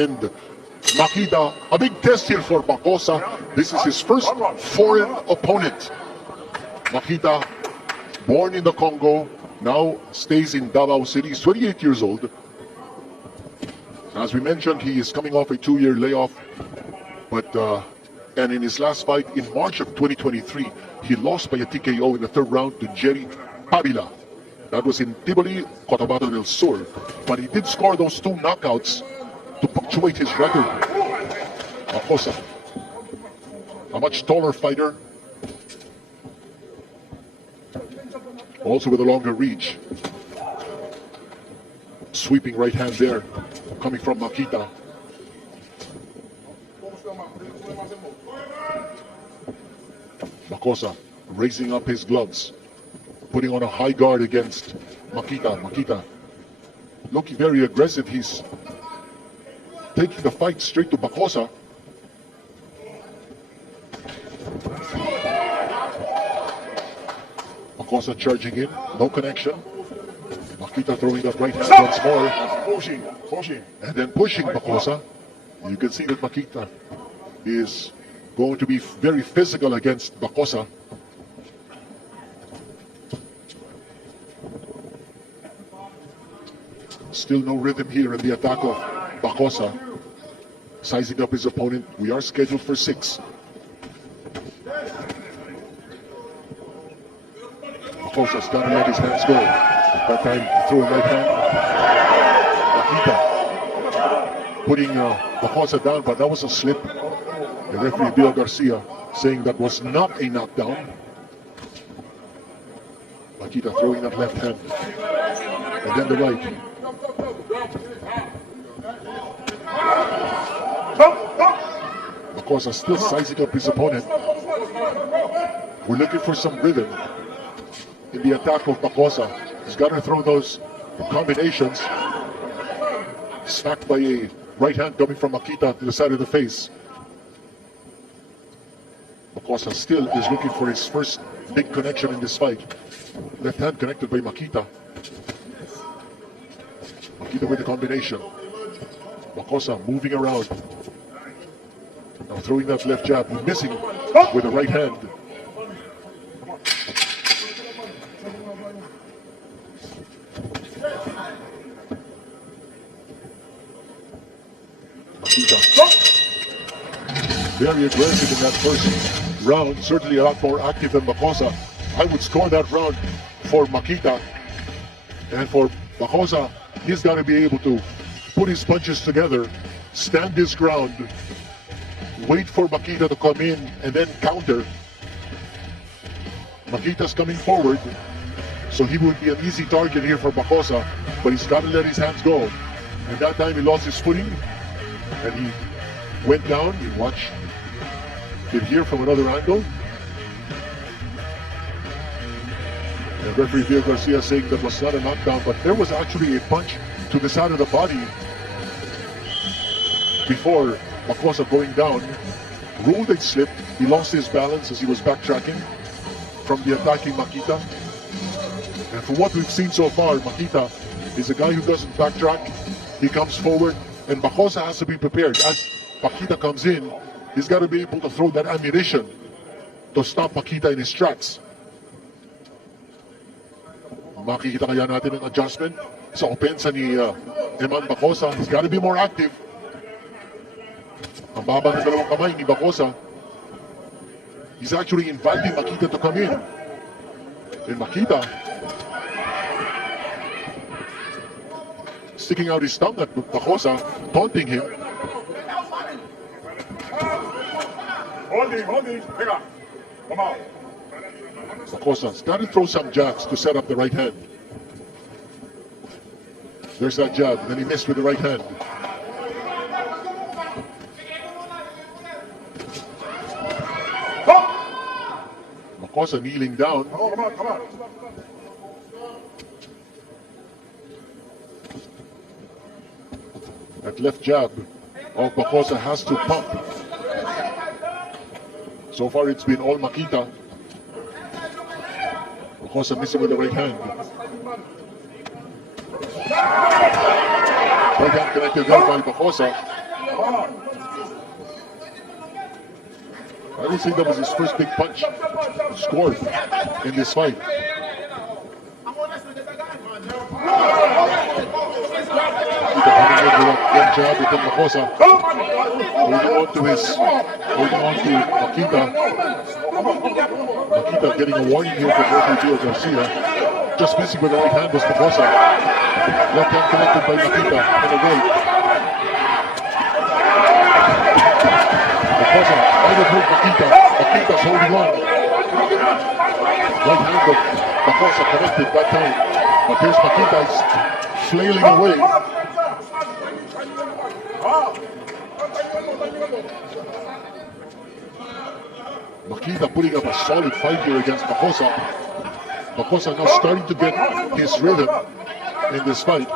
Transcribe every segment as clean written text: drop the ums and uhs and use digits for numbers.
and Makita. A big test here for Bacosa. This is his first foreign opponent. Makita, born in the Congo, now stays in Davao City. He's 28 years old. As we mentioned, he is coming off a 2-year layoff. And in his last fight in March of 2023, he lost by a TKO in the third round to Jerry Pabila. That was in Tivoli, Cotabato del Sur. But he did score those 2 knockouts to punctuate his record. Bacosa, a much taller fighter, also with a longer reach. Sweeping right hand there, coming from Makita. Bacosa raising up his gloves, putting on a high guard against Makita. Makita looking very aggressive. He's taking the fight straight to Bacosa. Bacosa charging in, no connection. Makita throwing that right hand once more. Pushing. And then pushing Bacosa. You can see that Makita is going to be very physical against Bacosa. Still no rhythm here in the attack of Bacosa. Sizing up his opponent. We are scheduled for 6. Bacosa's got to let his hands go. That time through a right hand. Makita putting Bacosa down, but that was a slip. The referee Bill Garcia saying that was not a knockdown. Makita throwing that left hand. And then the right. Bacosa still sizing up his opponent. We're looking for some rhythm in the attack of Bacosa. He's got to throw those combinations. Smacked by a right hand coming from Makita to the side of the face. Bacosa still is looking for his first big connection in this fight. Left hand connected by Makita. Makita with the combination. Bacosa moving around. Now throwing that left jab, missing with the right hand. Very aggressive in that first round, certainly a lot more active than Bacosa. I would score that round for Makita. And for Bacosa, he's got to be able to put his punches together, stand his ground, wait for Makita to come in, and then counter. Makita's coming forward, so he would be an easy target here for Bacosa, but he's got to let his hands go. And that time he lost his footing, and he went down. You watch it here from another angle. And referee Bill Garcia saying that was not a knockdown, but there was actually a punch to the side of the body before Bacosa going down. Ruled it slipped. He lost his balance as he was backtracking from the attacking Makita. And from what we've seen so far, Makita is a guy who doesn't backtrack. He comes forward, and Bacosa has to be prepared. As Makita comes in, he's got to be able to throw that ammunition to stop Makita in his tracks. Makikita kaya natin ang adjustment sa opensa ni Eman Bacosa. He's got to be more active. Ang baba ng dalawang kamay ni Bacosa. He's actually inviting Makita to come in. And Makita sticking out his tongue at Bacosa, taunting him. Hold him. Come on. Bacosa's got to throw some jabs to set up the right hand. There's that jab, then he missed with the right hand. Bacosa kneeling down. Come on. That left jab of Bacosa has to pump. So far it's been all Makita. Bacosa missing with the right hand. Right hand connected there by Bacosa. I don't think that was his first big punch scored in this fight. Left jab within Makosa. Holding on to Makita. Makita getting a warning here from Pacquiao Garcia. Just missing with the right hand was Makosa. Left hand connected by Makita and away. Makosa out of hook Makita. Makita's holding on. Right hand of Makosa connected that time. But here's Makita's flailing away. Makita putting up a solid fight here against Makosa. Makosa now starting to get his rhythm in this fight.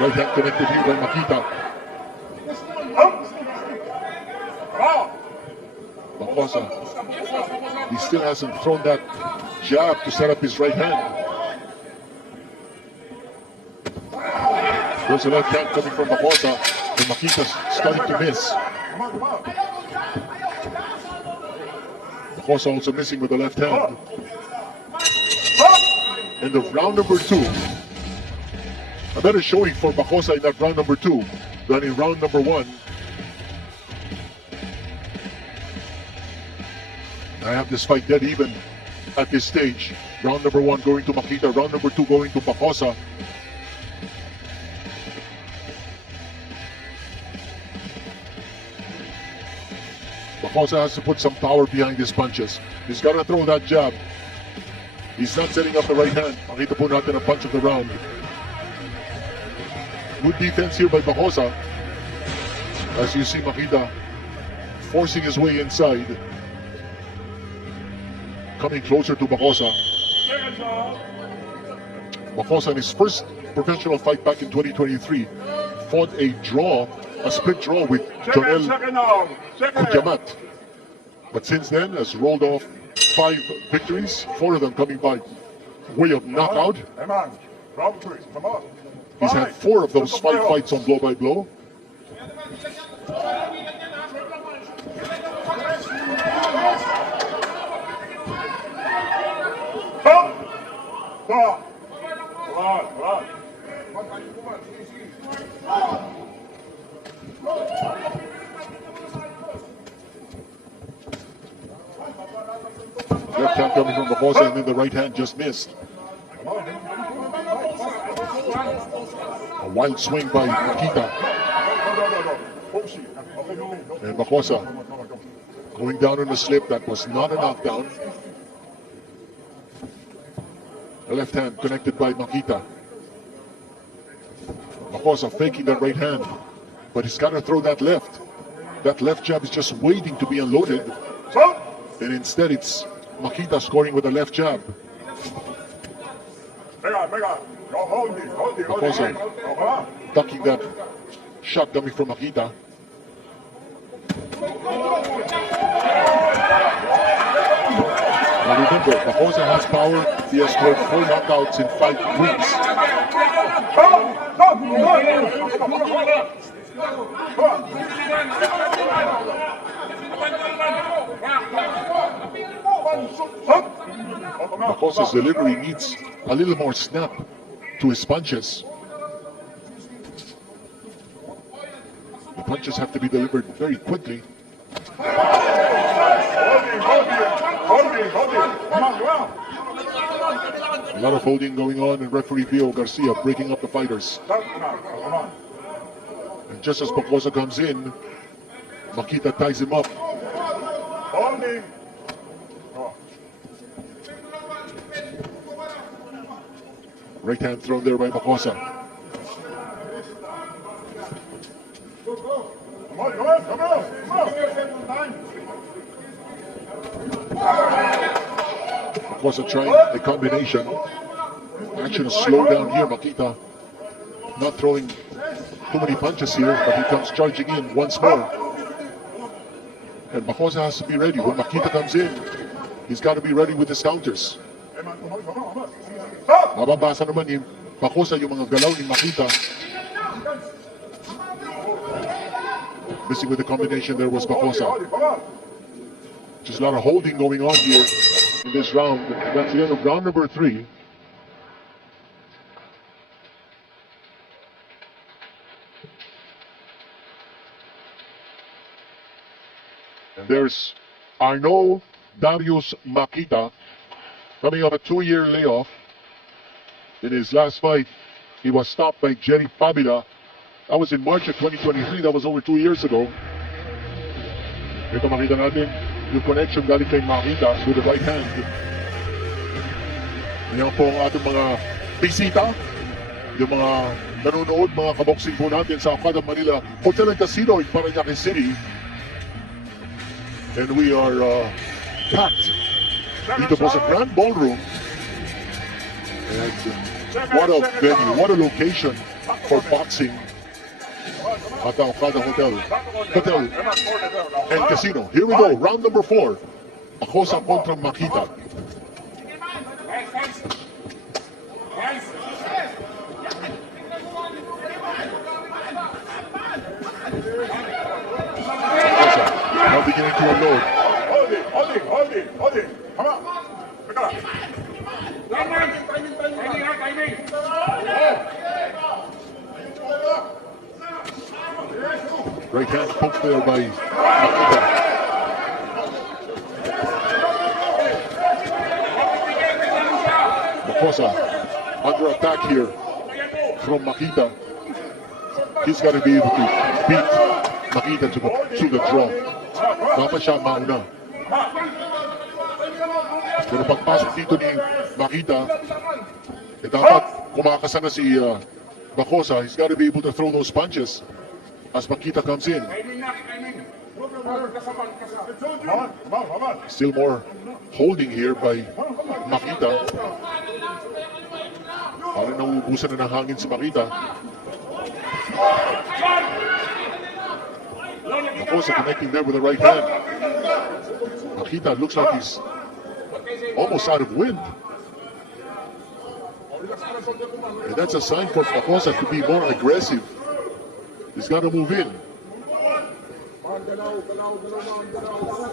Right hand connected here by Makita. Makosa, he still hasn't thrown that jab to set up his right hand. There's a left hand coming from Makosa, and Makita's starting to miss. Makosa also missing with the left hand. In the round number 2, a better showing for Makosa in that round number 2 than in round number 1. I have this fight dead even at this stage. Round number 1 going to Makita, round number 2 going to Makosa. Makosa has to put some power behind his punches. He's got to throw that jab. He's not setting up the right hand. Makita po natin ang punch of the round. Good defense here by Makosa. As you see Makita forcing his way inside. Coming closer to Makosa. Makosa in his first professional fight back in 2023 fought a split draw with Jonel Kujamat. But since then has rolled off 5 victories, 4 of them coming by way of knockout. Eman, round 3, come on. He's had 4 of those 5 fights on blow by blow. Left hand coming from Makosa, and then the right hand just missed. A wild swing by Makita. And Makosa going down on the slip. That was not a knockdown. The left hand connected by Makita. Makosa faking that right hand, but he's got to throw that left. That left jab is just waiting to be unloaded. And instead it's Makita scoring with a left jab. Makosa ducking that shot coming from Makita. Now remember, Makosa has power. He has scored 4 knockouts in 5 weeks. Makosa's delivery needs a little more snap to his punches. The punches have to be delivered very quickly. A lot of holding going on, and referee Pio Garcia breaking up the fighters. And just as Makosa comes in, Makita ties him up. Right hand thrown there by Makosa. Makosa trying a combination. Action slow down here. Makita not throwing too many punches here, but he comes charging in once more. And Makosa has to be ready. When Makita comes in, he's got to be ready with his counters. Eman, come on, come on. Stop! Mababasa naman ni Pacosa yung mga galaw ni Makita. Missing with the combination there was Pacosa. Come on. Just a lot of holding going on here in this round. That's the end of round number 3. And there's Arnaud Darius Makita coming off a 2-year layoff. In his last fight, he was stopped by Jerry Pabila. That was in March of 2023. That was over 2 years ago. Ito makita natin yung connection galing kay Makita with the right hand. Yan po ang ating mga bisita, yung mga nanonood, mga kaboksing po natin sa Okada Manila Hotel and Casino in Parañaque City. And we are packed dito po sa Grand Ballroom. And what a venue, what a location for boxing at the Okada Hotel and Casino. Here we go, round number 4. Pacosa kontra Makita. Pacosa now beginning to unload. Hold it. Come on. Pick up. Right hand poked there by Makita. Pacosa under attack here from Makita. He's got to be able to beat Makita to the draw. Dapat siya mauna. Pero pagpasok dito ni Makita, dapat kumakasa na si Pacosa. He's got to be able to throw those punches as Makita comes in. Come on. Still more holding here by Makita. Parang nauubusan na ng hangin si Makita. Pacosa connecting there with the right hand. Makita looks like he's almost out of wind. And that's a sign for Pacosa to be more aggressive. He's got to move in.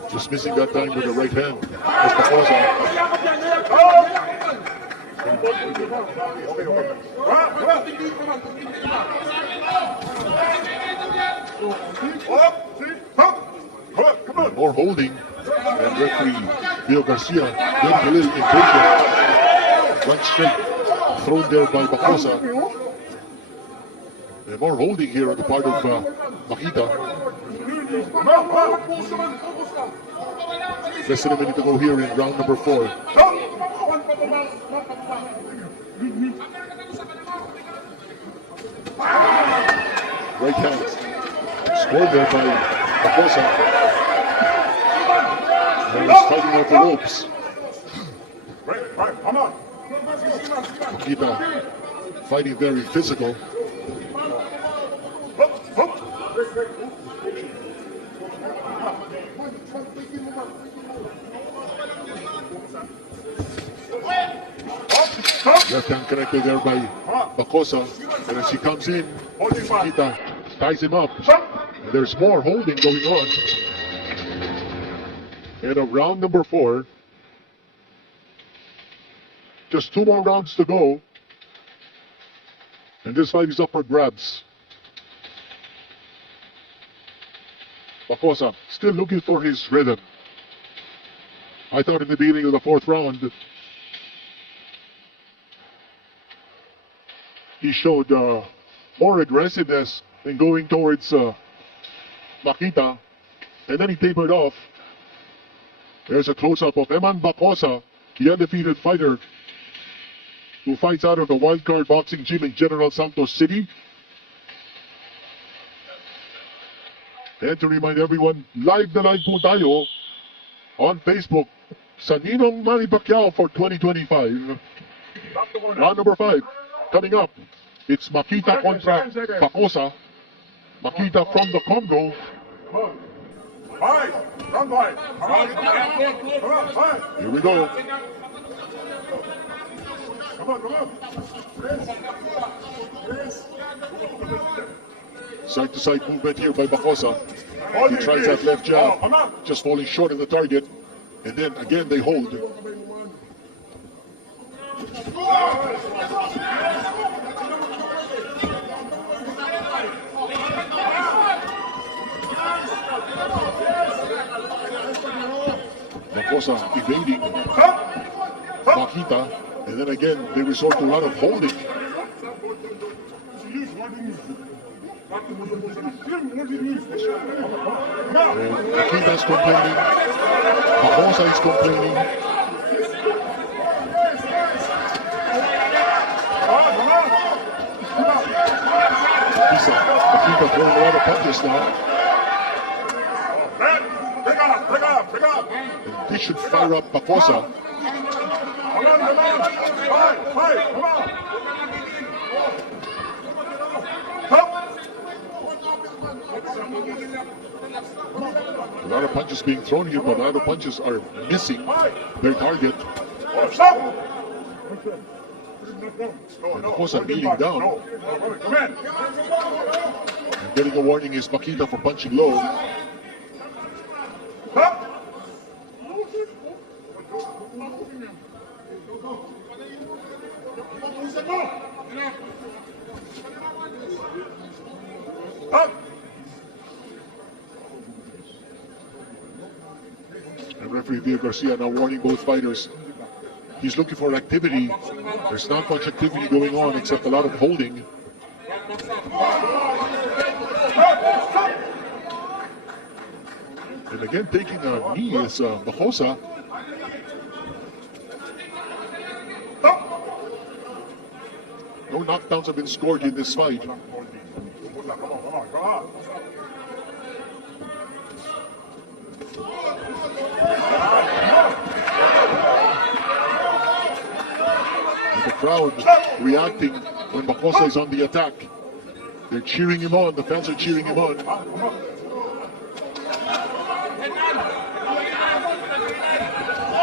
Just missing that time with the right hand. That's Pacosa. More holding. And referee Bill Garcia getting a little impatient. One straight thrown there by Pacosa. And more holding here on the part of Makita. Less than a minute to go here in round number 4. Right hand scored there by Pacosa. And he's fighting off the ropes. Right, come on. Makita fighting very physical. Left hand connected there by Pacosa. And as he comes in, Makita ties him up. And there's more holding going on. And of round number 4. Just 2 more rounds to go. And this fight is up for grabs. Pacosa still looking for his rhythm. I thought in the beginning of the 4th round, he showed more aggressiveness in going towards Makita. And then he tapered off. There's a close-up of Eman Pacosa, the undefeated fighter who fights out of the Wildcard Boxing Gym in General Santos City. And to remind everyone, live na live po tayo on Facebook sa Ninong Manny Pacquiao for 2025. Round number 5 coming up. It's Makita kontra Pacosa. Makita from the Congo. Run by. Come on. Here we go. Side-to-side movement here by Bacosa. He tries that left jab, just falling short of the target. And then again they hold. Bacosa evading Makita, and then again they resort to a lot of holding. Makita's complaining, Bacosa is complaining. Makita throwing a lot of punches now. And this should fire up Bacosa. A lot of punches being thrown here, but a lot of punches are missing their target. And Bacosa kneeling down. And getting a warning is Makita for punching low. And referee Villa Garcia now warning both fighters. He's looking for activity. There's not much activity going on except a lot of holding. And again taking a knee is Bacosa. No knockdowns have been scored in this fight. And the crowd reacting when Bacosa is on the attack. They're cheering him on. The fans are cheering him on.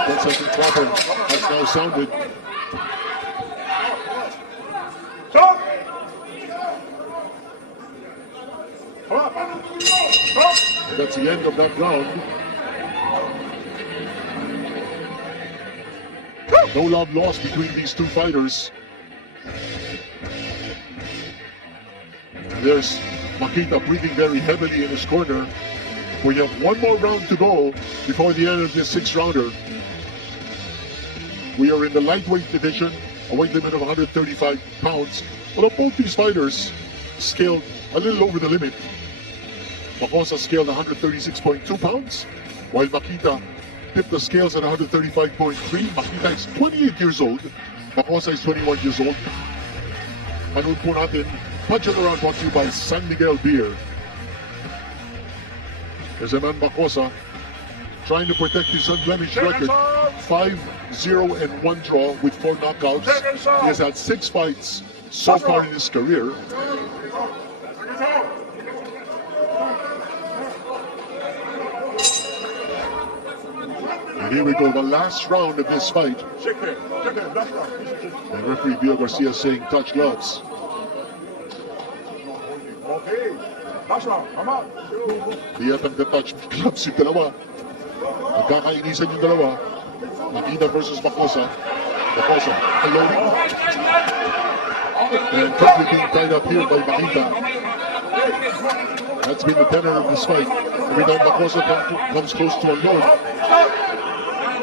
10-second clapper has now sounded. That's the end of that round. No love lost between these two fighters. There's Makita breathing very heavily in his corner. We have one more round to go before the end of this 6-rounder. We are in the lightweight division, a weight limit of 135 pounds. But both these fighters scaled a little over the limit. Bacosa scaled 136.2 pounds, while Makita tipped the scales at 135.3. Makita is 28 years old. Bacosa is 21 years old. Manood po natin, Punch It Around brought to you by San Miguel Beer. There's Eman Bacosa trying to protect his unblemished record. 5-0 and 1 draw with 4 knockouts. He has had 6 fights so far in his career. And here we go, the last round of this fight. And referee Villa Garcia saying touch gloves. Di atang touch gloves yung dalawa. Nagkakainisan yung dalawa. Makita versus Bacosa. Bacosa, loading. And quickly being tied up here by Makita. That's been the tenor of this fight. Every time Bacosa comes close to a load,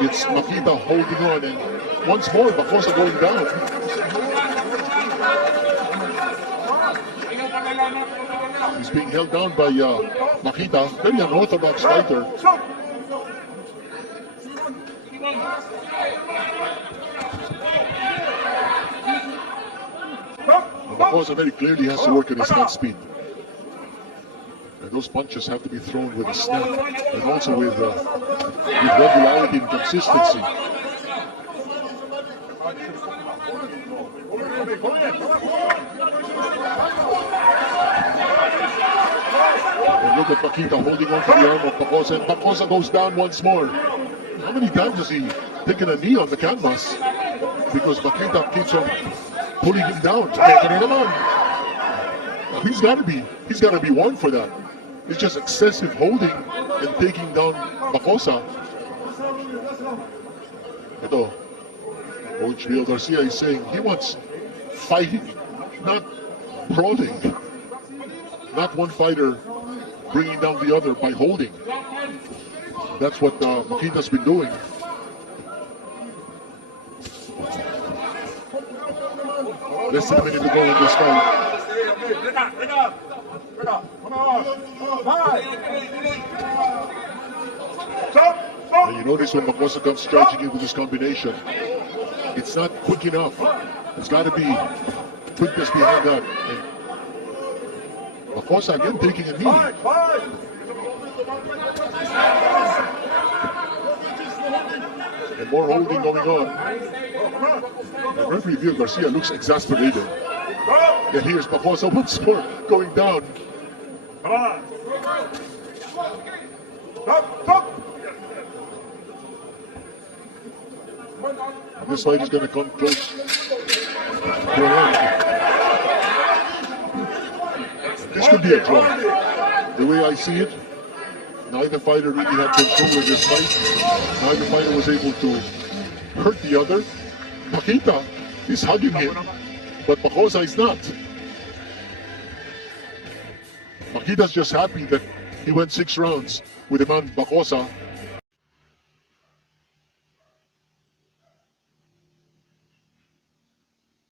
it's Makita holding on, and once more Bacosa going down. He's being held down by Makita, very unorthodox fighter. Bacosa very clearly has to work on his hand speed. And those punches have to be thrown with a snap and also with regularity and consistency. And look at Makita holding on to the arm of Bacosa, and Bacosa goes down once more. How many times has he taken a knee on the canvas? because Makita keeps on pulling him down. Teka na naman. He's gotta be warned for that. It's just excessive holding and taking down Bacosa. Ito, Coach Bill Garcia is saying he wants fighting, not brawling. Not one fighter bringing down the other by holding. That's what Makita's been doing. Less than a minute to go in this fight. And you notice when Bacosa comes charging in with this combination, it's not quick enough. It's got to be quickness behind that. And Bacosa again taking a knee. And more holding going on. And referee Bill Garcia looks exasperated. And here's Bacosa once more going down. Come on. Stop. This fight is going to come close to an end. This could be a draw. The way I see it, neither fighter really had control of this fight. Neither fighter was able to hurt the other. Makita is hugging him, but Bacosa is not. Makita's just happy that he went 6 rounds with Eman Bacosa